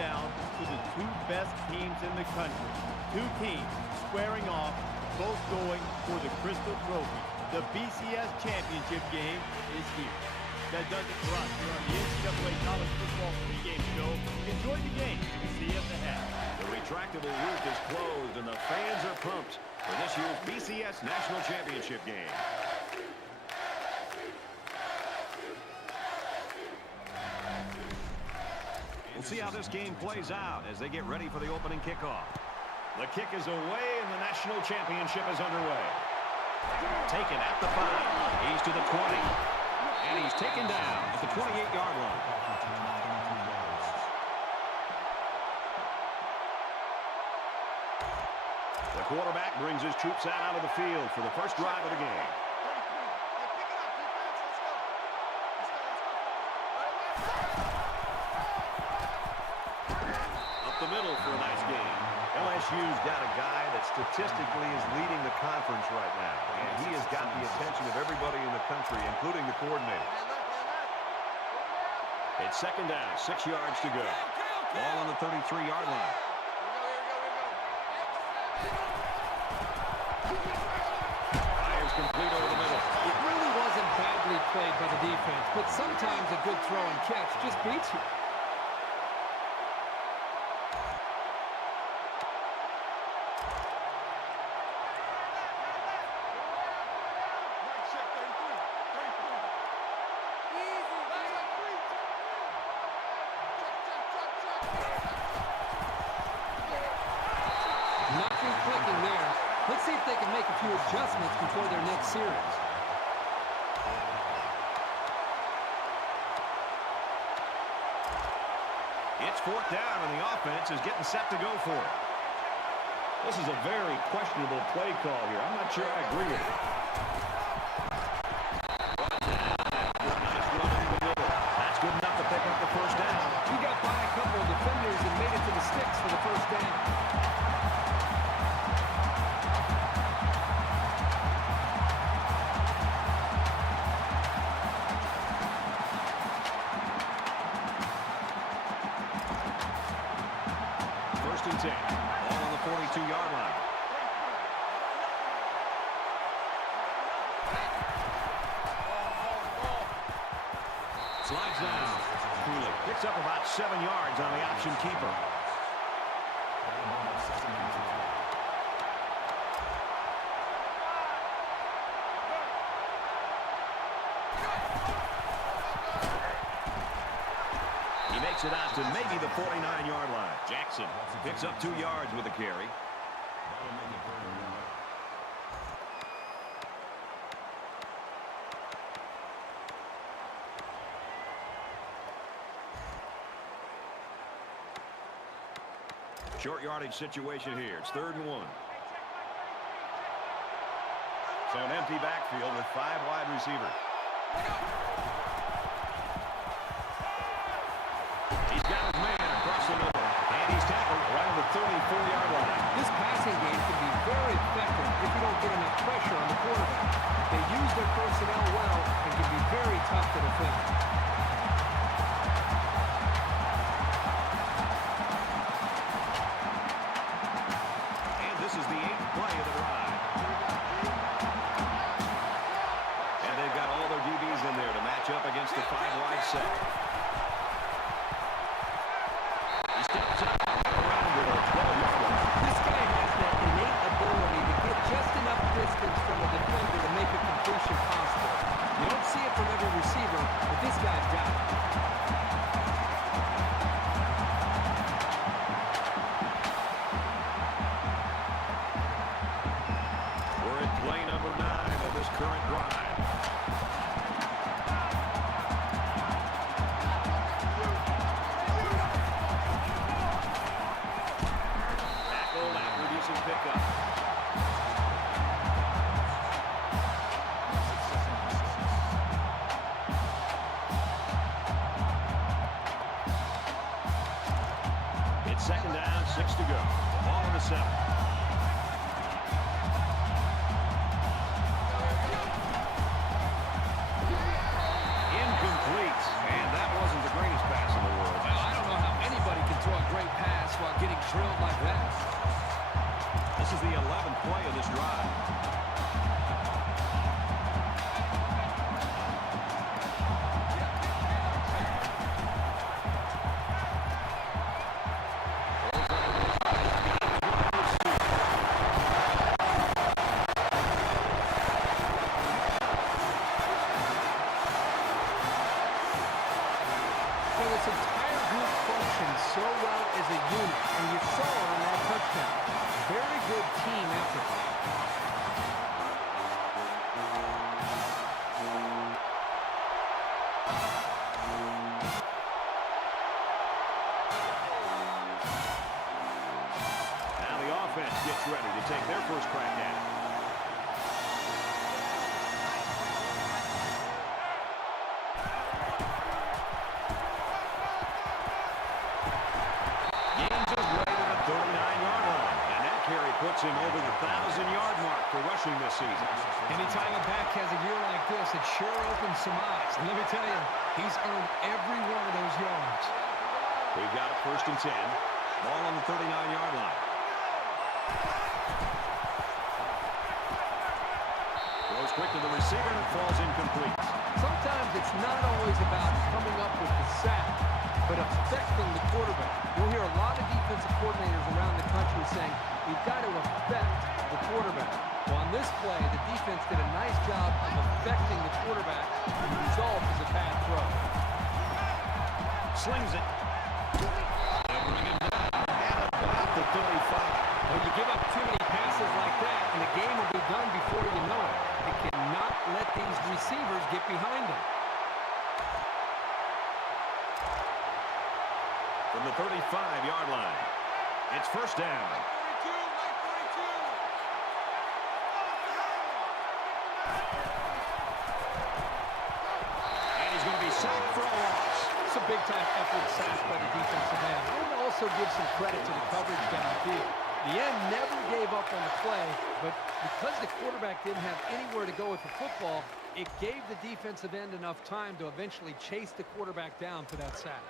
down to the two best teams in the country. Two teams squaring off, both going for the Crystal Trophy. The BCS championship game is here. That does it for us here on the NCAA College Football pregame show. Enjoy the game. We'll see you at the half. The retractable roof is closed, and the fans are pumped for this year's BCS National Championship game. We'll see how this game plays out as they get ready for the opening kickoff. The kick is away, and the National Championship is underway. Taken at the 5. He's to the 20. And he's taken down at the 28-yard line. The quarterback brings his troops out of the field for the first drive of the game. Up the middle for a nice game. LSU's got a guy that statistically is leading the conference right now, and he has got the attention of everybody in the country, including the coordinators. It's second down, 6 yards to go. Ball on the 33-yard line. Fires complete over the middle. It really wasn't badly played by the defense, but sometimes a good throw and catch just beats you. Nothing clicking there. Let's see if they can make a few adjustments before their next series. It's fourth down, and the offense is getting set to go for it. This is a very questionable play call here. I'm not sure I agree with it. Nice run in the middle. That's good enough to pick up the first down. He got by a couple of defenders and made it to the sticks for the first down. First and 10. Ball on the 42-yard line. Slides down. Cooley picks up about 7 yards on the option keeper. He makes it out to maybe the 49-yard line. Jackson picks up 2 yards with a carry. Short yardage situation here. It's 3rd and 1. So an empty backfield with 5 wide receivers. He's got his man across the middle, and he's tackled around the 34-yard line. This passing game can be very effective if you don't get enough pressure on the quarterback. They use their personnel well and can be very tough to defend. This is the 8th play of the drive. And they've got all their DBs in there to match up against the 5-wide set. He steps up around with a 12-yard line. This guy has that innate ability to get just enough distance from the defender to make a completion possible. You don't see it from every receiver, but this guy's got it. Play number 9 of this current drive. Tackle after decent pickup. It's 2nd down, 6 to go. Ball on the 7. drilled like that. This is the 11th play of this drive. So well as a unit, and you saw it on that touchdown. Very good team effort. Now the offense gets ready to take their first crack at it. Puts him over the 1,000-yard mark for rushing this season. Anytime a back has a year like this, it sure opens some eyes. And let me tell you, he's earned every one of those yards. We've got it 1st and 10. Ball on the 39-yard line. Goes quick to the receiver, and it falls incomplete. Sometimes it's not always about coming up with the sack, but affecting the quarterback. You'll hear a lot of defensive coordinators around the country saying, we've got to affect the quarterback. Well, on this play, the defense did a nice job of affecting the quarterback. The result is a bad throw. Slings it. They'll bring it down at about the 35. When you give up too many passes like that, and the game will be done before you know it. You cannot let these receivers get behind them. From the 35-yard line, it's 1st down. And he's going to be sacked for a loss. It's a big-time effort sack by the defensive end. I would also give some credit to the coverage downfield. The end never gave up on the play, but because the quarterback didn't have anywhere to go with the football, it gave the defensive end enough time to eventually chase the quarterback down for that sack.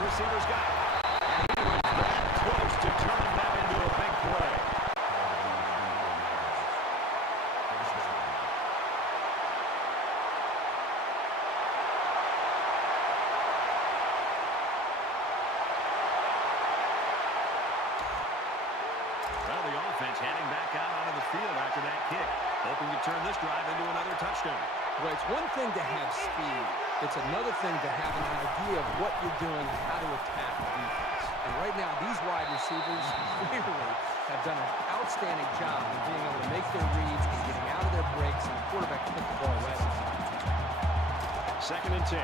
Receiver's got it. And he was that close to turning that into a big play. Well, the offense heading back out onto the field after that kick, hoping to turn this drive into another touchdown. Well, it's one thing to have speed. It's another thing to have an idea of what you're doing and how to attack the defense. And right now, these wide receivers clearly have done an outstanding job of being able to make their reads and getting out of their breaks, and the quarterback put the ball right on. 2nd and 10.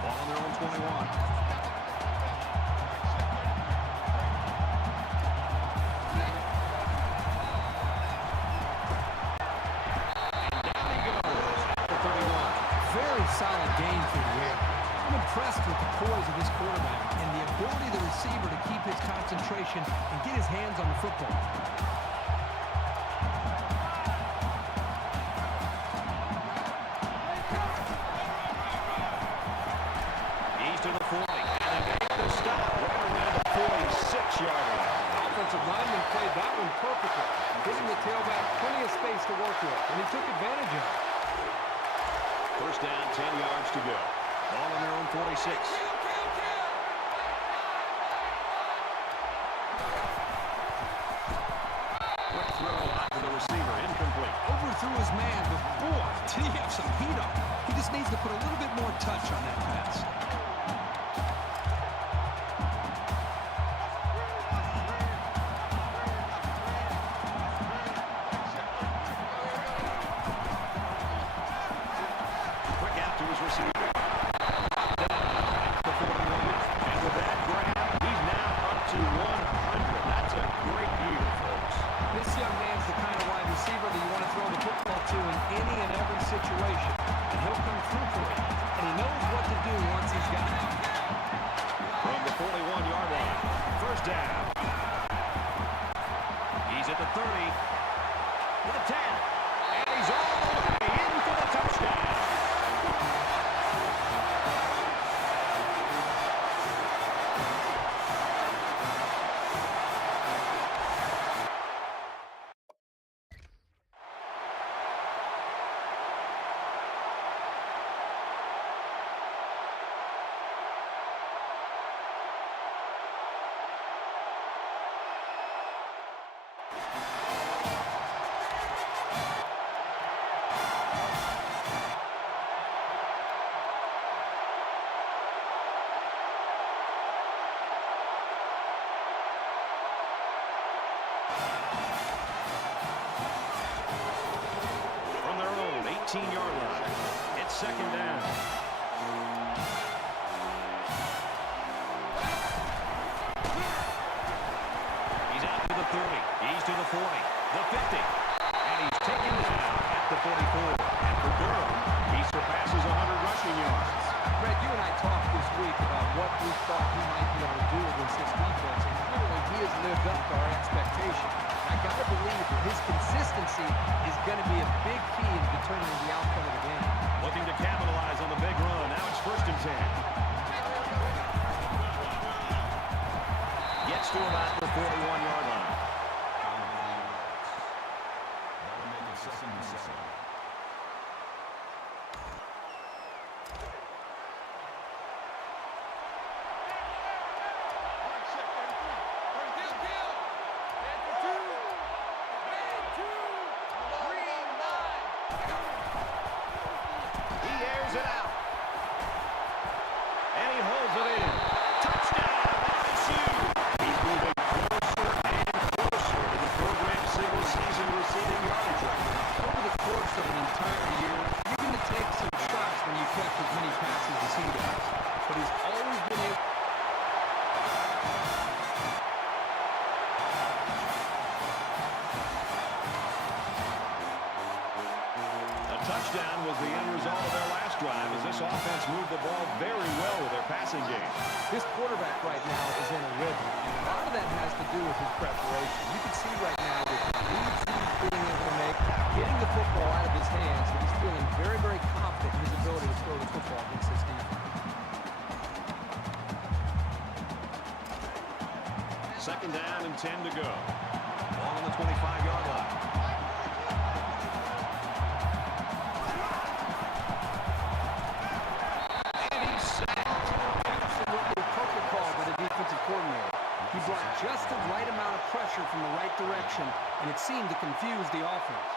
Ball on their own 21. Solid game through the air. I'm impressed with the poise of this quarterback and the ability of the receiver to keep his concentration and get his hands on the football. He's to the 40, and they make the stop right around the 46-yard line. Offensive lineman played that one perfectly, giving the tailback plenty of space to work with, and he took advantage of it. 1st down, 10 yards to go. Ball on their own 46. Quick throw out to the receiver, incomplete. Overthrew his man, but boy, did he have some heat on him. He just needs to put a little bit more touch on that pass. at the 30, to the 10, and he's all the way in for the touchdown. From their own 18-yard line, it's second down. He's out to the 30. He's to the 40, the 50, and he's taken down at the 44. And for Durham, he surpasses 100 rushing yards. Fred, you and I talked this week about what we thought he might be able to do against this defense, and clearly he has lived up to our expectation. I got to believe that his consistency is going to be a big key in determining the outcome of the game. Looking to capitalize on the big run. Now it's 1st and 10. Gets to about the 41-yard line. That'll make it 2nd and 7. He airs it out. And he holds it in. Touchdown, LSU. He's moving closer and closer to the program's single-season receiving yardage record. Over the course of an entire year, you're going to take some shots when you catch as many passes as he does. But he's always been able. A touchdown was the end result of their last drive as this offense moved the ball very well with their passing game. This quarterback right now is in a rhythm, and a lot of that has to do with his preparation. You can see right now with the leads he's being able to make, getting the football out of his hands, that he's feeling very, very confident in his ability to throw the football against this defense. 2nd down and 10 to go. Ball on the 25-yard line. And he's sacked. Absolutely perfect call by the defensive coordinator. He brought just the right amount of pressure from the right direction, and it seemed to confuse the offense.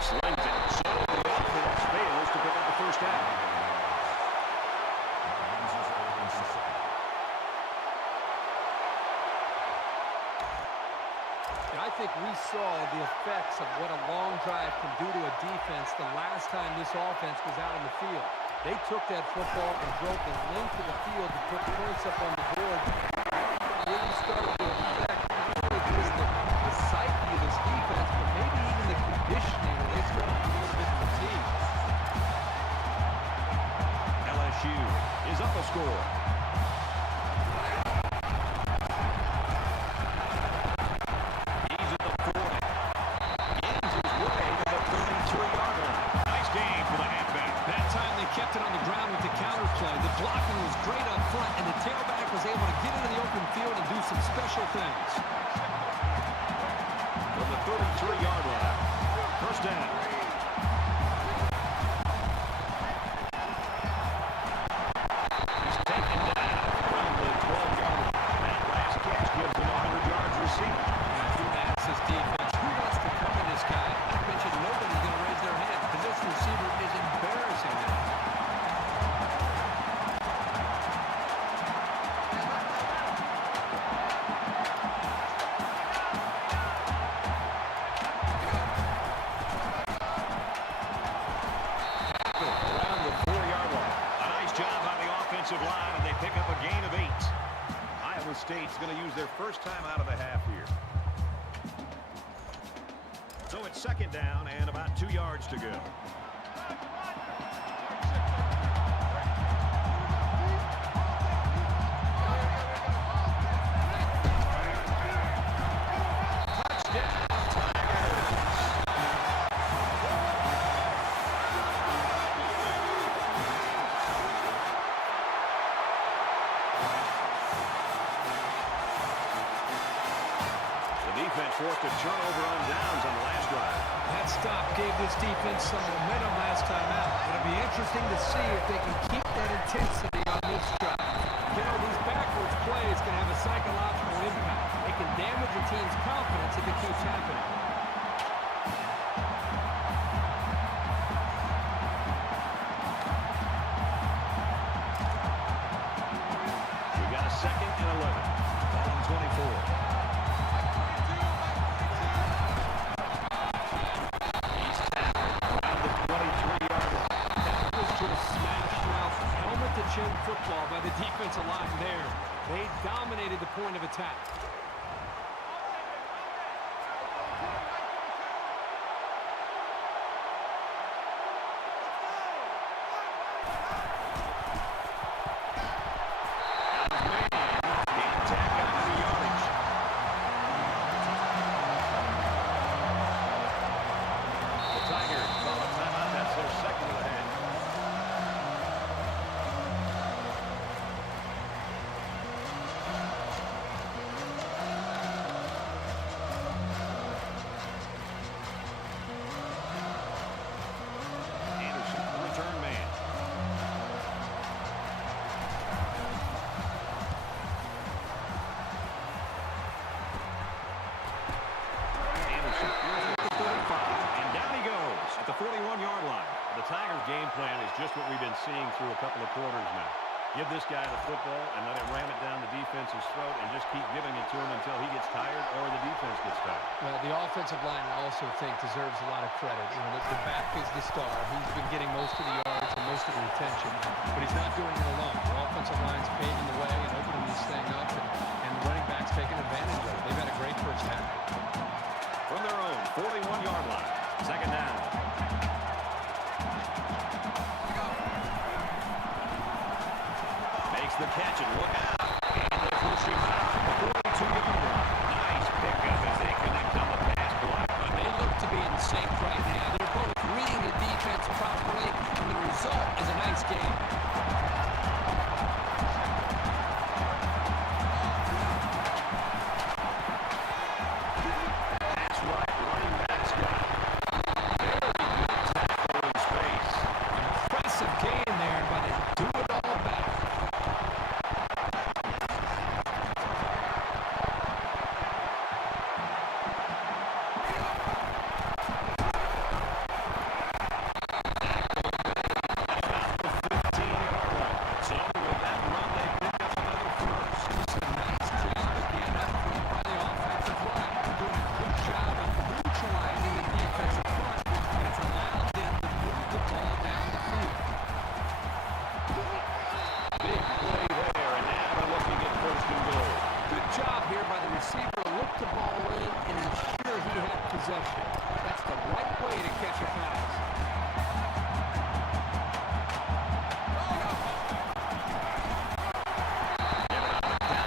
Slings it. So the offense fails to pick up the 1st down. I think we saw the effects of what a long drive can do to a defense the last time this offense was out in the field. They took that football and drove the length of the field to put points up on the board. Really started to affect not only just the psyche of this defense, but maybe even the conditioning where they started to get a little bit fatigued. LSU is up a score. He's at the 40. Gains his way to the 33-yard line. Nice game for the halfback. That time they kept it on the ground with the counterplay. The blocking was great up front, and the tailback was able to get into the open field and do some special things. From the 33-yard line. 1st down. He's taken down from the 12-yard line. That last catch gives him 100 yards receiving. And if you're Max's defense, who wants to cover this guy? I bet you nobody's going to raise their hand because this receiver is embarrassing them. State's going to use their first time out of the half here. So it's second down and about 2 yards to go. Forced a turnover on downs on the last drive. That stop gave this defense some momentum last time out. It'll be interesting to see if they can keep that intensity on this drive. You know, these backwards plays can have a psychological impact. It can damage a team's confidence if it keeps happening. We got a 2nd and 11. Ball on 24. Football by the defensive line there. They dominated the point of attack. The Tigers call a timeout. That's their 2nd of the half. Game plan is just what we've been seeing through a couple of quarters now. Give this guy the football and let him ram it down the defense's throat and just keep giving it to him until he gets tired or the defense gets tired. Well, the offensive line, I also think, deserves a lot of credit. You know, the back is the star. He's been getting most of the yards and most of the attention, but he's not doing it alone. The offensive line's paving the way and opening this thing up, and the running back's taking advantage of it. They've had a great first half. From their own 41-yard line, 2nd down. The catch and look out. And they push him out. 42-yard line. Nice pickup as they connect on the pass block. They look to be in sync right now. They're both reading the defense properly, and the result is a nice game. That's right. Running back's got it. Very good tackle in space. Impressive game there by the do-it-all back. That's the right way to catch a pass.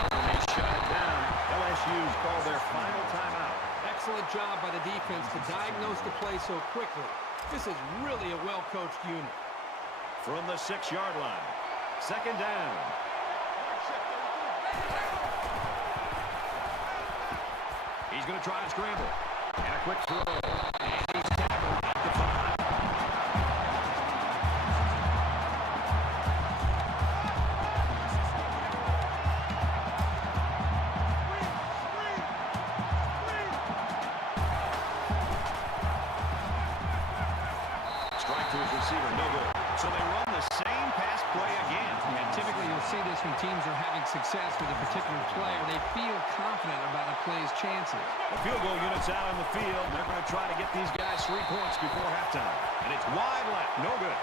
They shut it down. LSU's called their final timeout. Excellent job by the defense to diagnose the play so quickly. This is really a well-coached unit. From the 6-yard line, 2nd down. He's going to try to scramble. And a quick throw. And he's tackled at the 5. Strike to his receiver, no good. So they run the same pass play again. And typically you'll see this when teams are having success with a particular player. They feel confident about a play's chances. The field goal unit's out on the field. They're going to try to get these guys 3 points before halftime. And it's wide left, no good.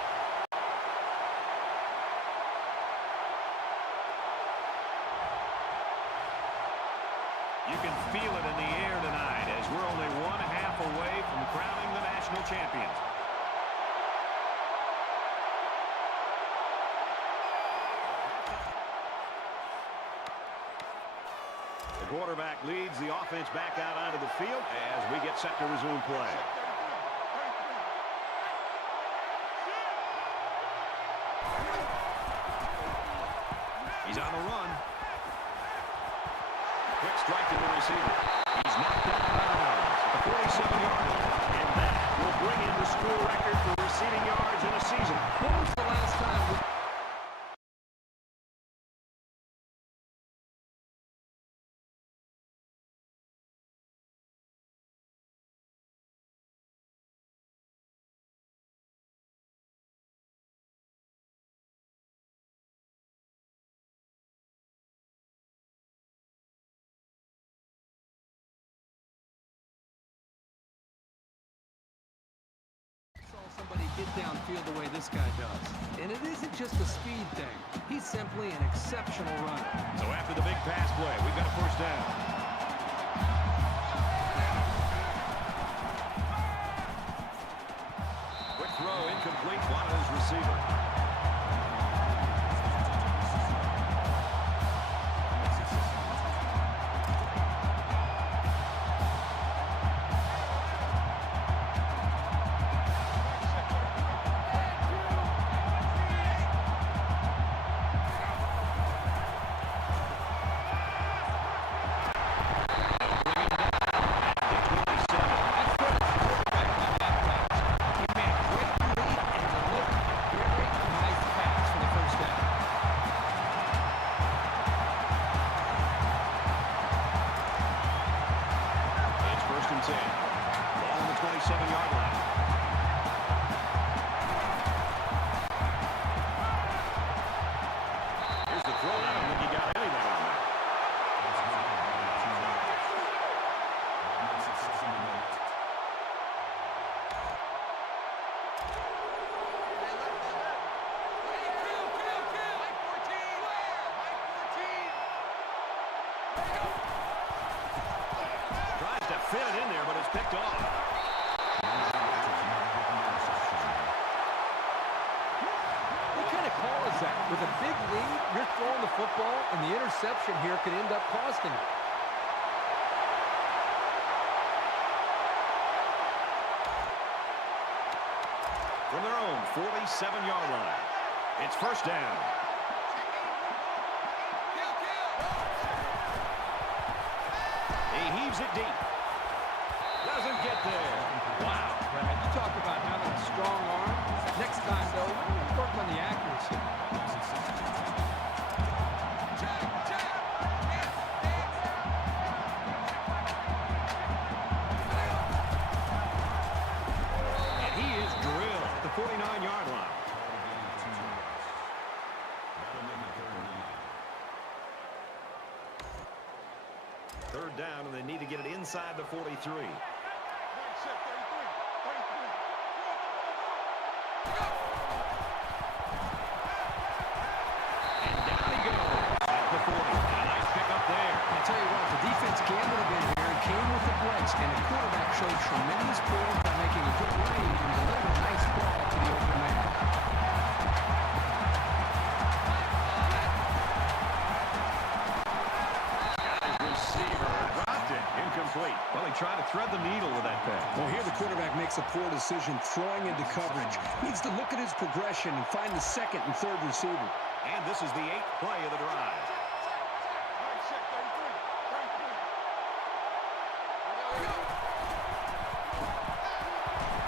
You can feel it in the air tonight as we're only one half away from crowning the national champions. The quarterback leads the offense back out onto the field as we get set to resume play. He's on the run. Quick strike to the receiver. He's knocked out of bounds at the 47-yard line. And that will bring in the school record for receiving yards in a season. When was the last time we... somebody get downfield the way this guy does. And it isn't just a speed thing. He's simply an exceptional runner. So after the big pass play, we've got a first down. Quick throw, incomplete, one of his receiver. Fit it in there, but it's picked off. What kind of call is that? With a big lead, you're throwing the football, and the interception here could end up costing you. From their own 47-yard line, it's first down. He heaves it deep. Doesn't get there. Wow. Brad, you talk about having a strong arm. Next time, though, work on the accuracy. And he is drilled at the 49-yard line. Third down, and they need to get it inside the 43. I'll tell you what, the defense gambled a bit here and came with the blitz, and the quarterback showed tremendous poise by making a good read and delivering a nice ball to the open man. Guy's receiver dropped it. Incomplete. Well, he tried to thread the needle with that pass. Well, here the quarterback makes a poor decision throwing into coverage. Needs to look at his progression and find the second and third receiver. And this is the 8th play of the drive.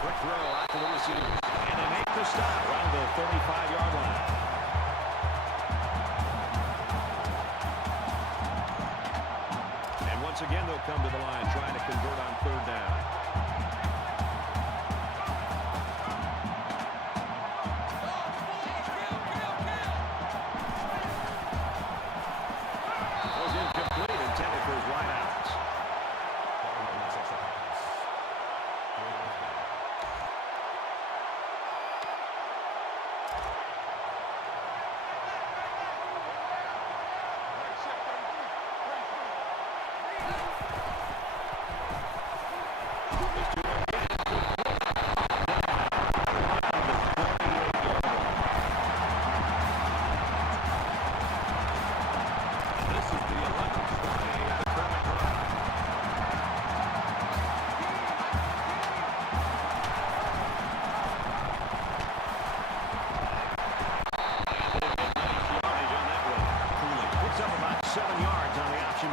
Quick throw out to the receivers. And they make the stop around the 35-yard line. And once again, they'll come to the line trying to convert on third down. Was incomplete, intended for his wideouts.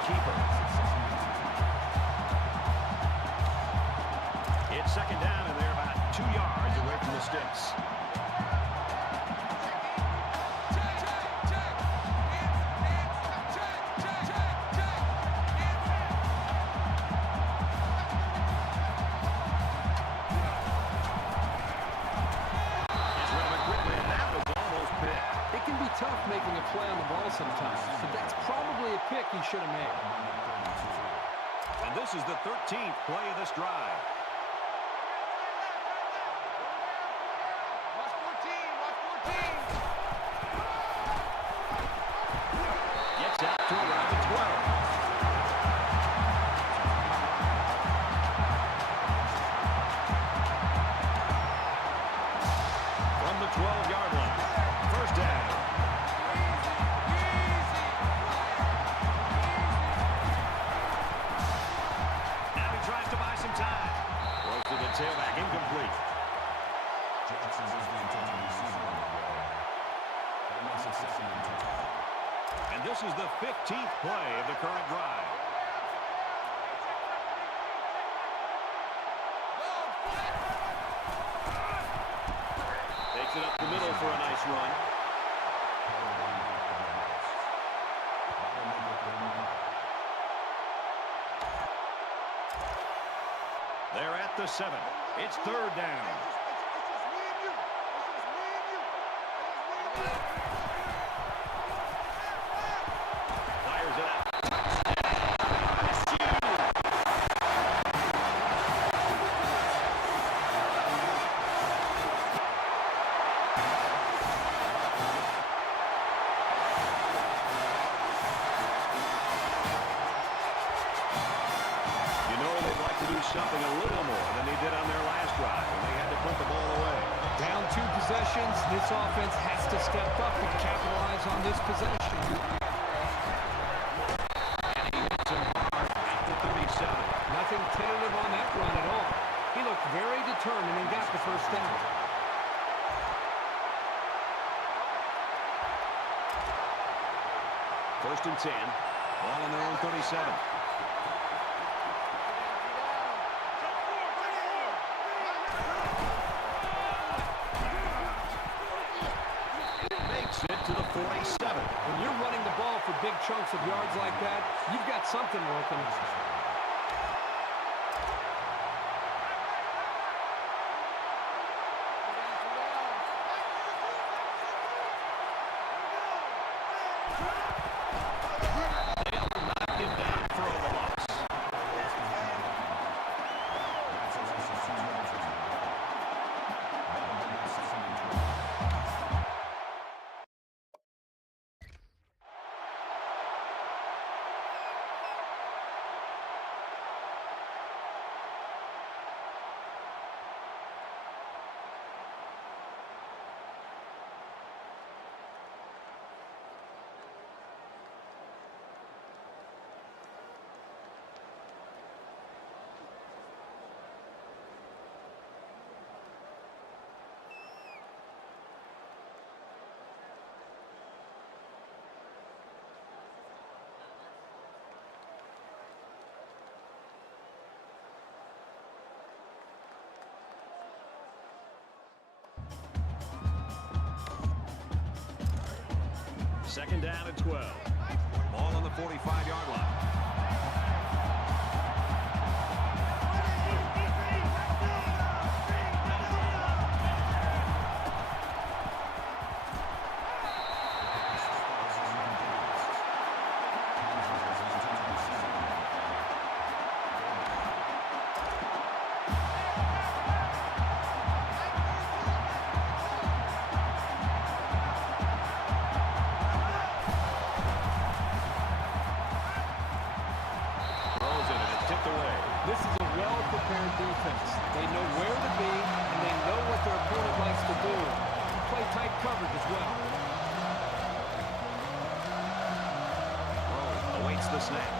keeper. It's second down, and they're about 2 yards away from the sticks. Tough making a play on the ball sometimes, but that's probably a pick he should have made. And this is the 13th play of this drive. Watch 14, watch 14. Gets out to around the 12. From the 12-yard line. First down. Tailback incomplete. Jackson is the intended receiver. That makes it 2nd and 10. And this is the 15th play of the current drive. Takes it up the middle for a nice run. They're at the 7. It's 3rd down. Fires it out. Something a little more than they did on their last drive when they had to put the ball away. Down 2 possessions, this offense has to step up and capitalize on this possession. And he hits him hard at the 37. Nothing tentative on that run at all. He looked very determined and got the first down. First and 10. Ball on their own 37. To the 47. When you're running the ball for big chunks of yards like that, you've got something working. They'll knock him down for a loss. Second down at 12. Ball on the 45-yard line. This is a well-prepared defense. They know where to be, and they know what their opponent likes to do. Play tight coverage as well. Rowe awaits the snap.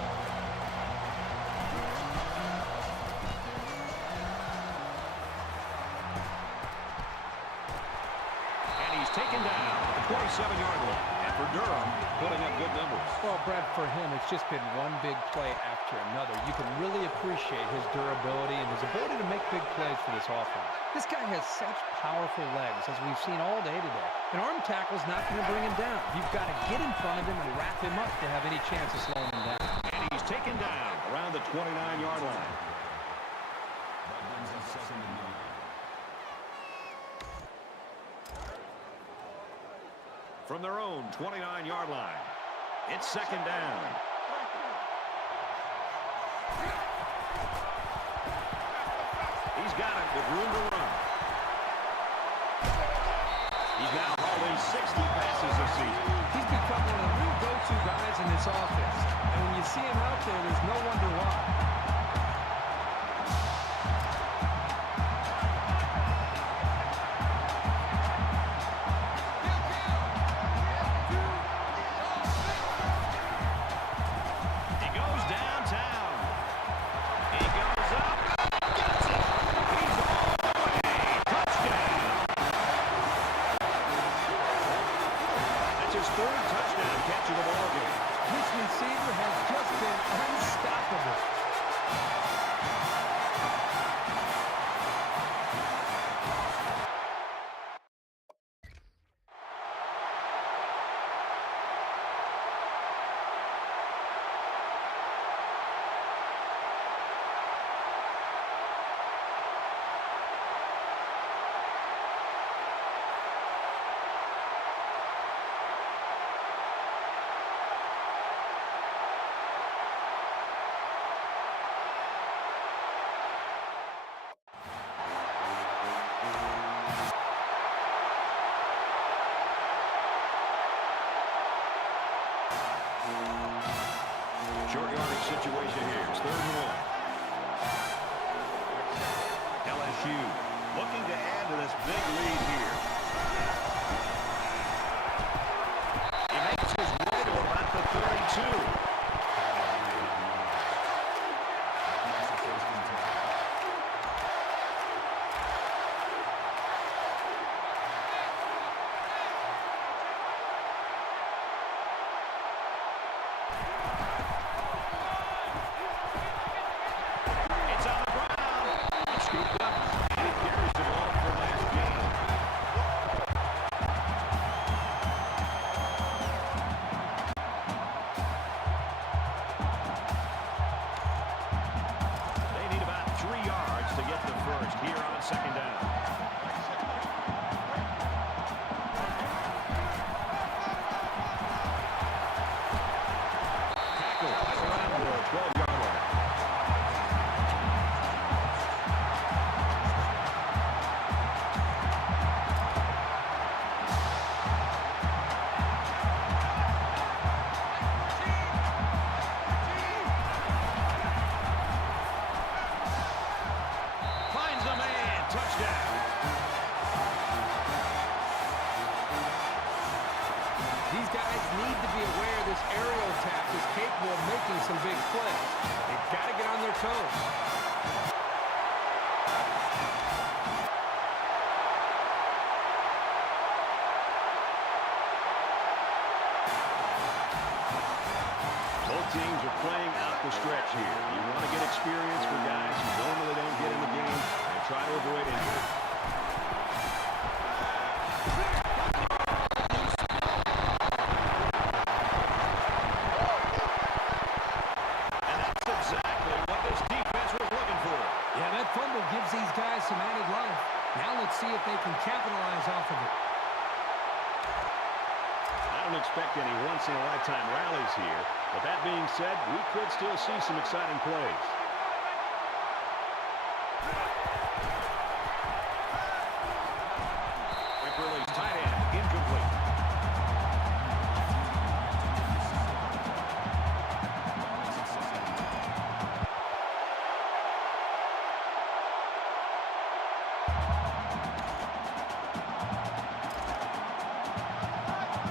And he's taken down at the 27-yard line. And for Durham, putting up good numbers. Well, Brad, for him, it's just been one big play after another. You can really appreciate his durability and his ability to make big plays for this offense. This guy has such powerful legs, as we've seen all day today. An arm tackle's not going to bring him down. You've got to get in front of him and wrap him up to have any chance of slowing him down. And he's taken down around the 29-yard line. That brings us 2nd and 9. From their own 29-yard line, it's 2nd down. He's got it with room to run. He's now hauled in 60 passes this season. He's become one of the real go-to guys in this offense. And when you see him out there, there's no wonder why. Short yardage situation here. It's 3rd and 1. LSU looking to add to this big lead here. He makes his way to about the 32. These guys need to be aware this aerial attack is capable of making some big plays. They've got to get on their toes. Both teams are playing out the stretch here. You want to get experience for guys who normally don't get in the game and try to avoid injury. And that's exactly what this defense was looking for. Yeah, that fumble gives these guys some added life. Now let's see if they can capitalize off of it. I don't expect any once-in-a-lifetime rallies here, but that being said, we could still see some exciting plays. Quick release, tight end, incomplete.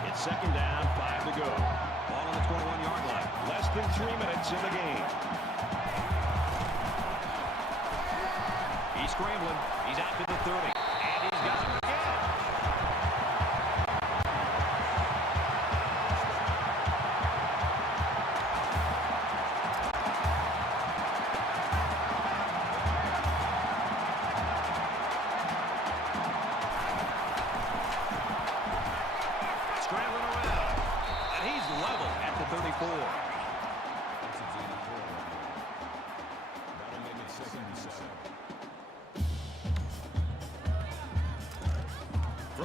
It's 2nd down, 5 to go. Ball on the 21-yard line. Less than 3 minutes in the game. He's scrambling. He's out to the 30. And he's got him again.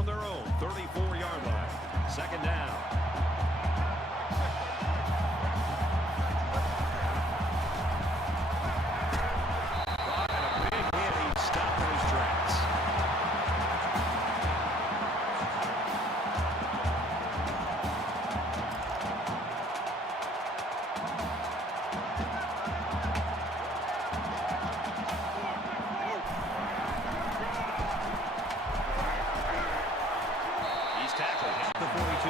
from their own 34-yard line. Second down. Tackled at the 42.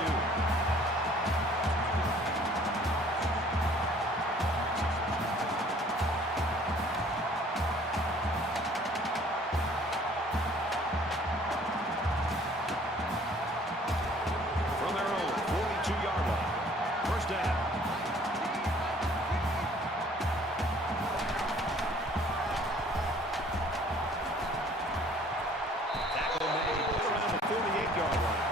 From their own 42-yard line. First down. Tackle made around the 48-yard line.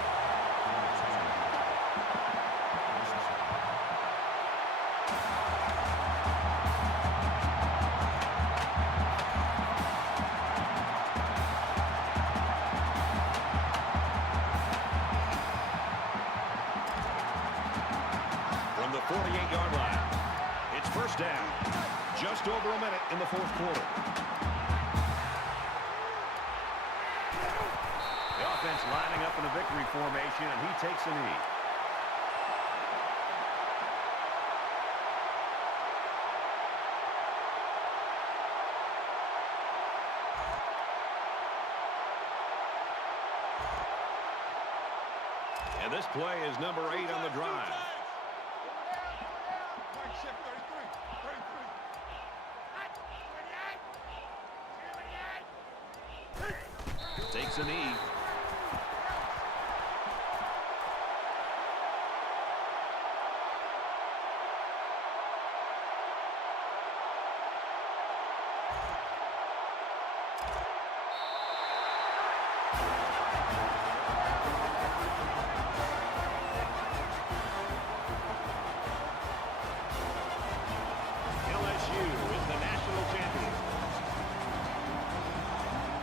From the 48-yard line, it's first down. Just over a minute in the fourth quarter. The offense lining up in a victory formation, and he takes a knee. And this play is number 8 on the drive. Takes a knee. LSU is the national champion.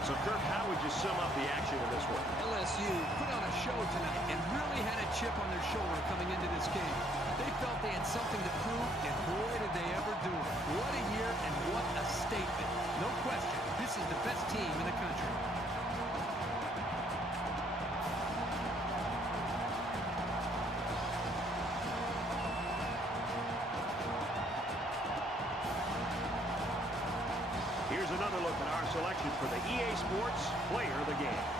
So, Kirk, how would you sum up the action of this one? LSU put on a show tonight and really had a chip on their shoulder coming into this game. They felt they had something to prove, and boy, did they ever do it. What a year and what a statement. No question, this is the best team in the country. Here's another look at our selection for the EA Sports Player of the Game.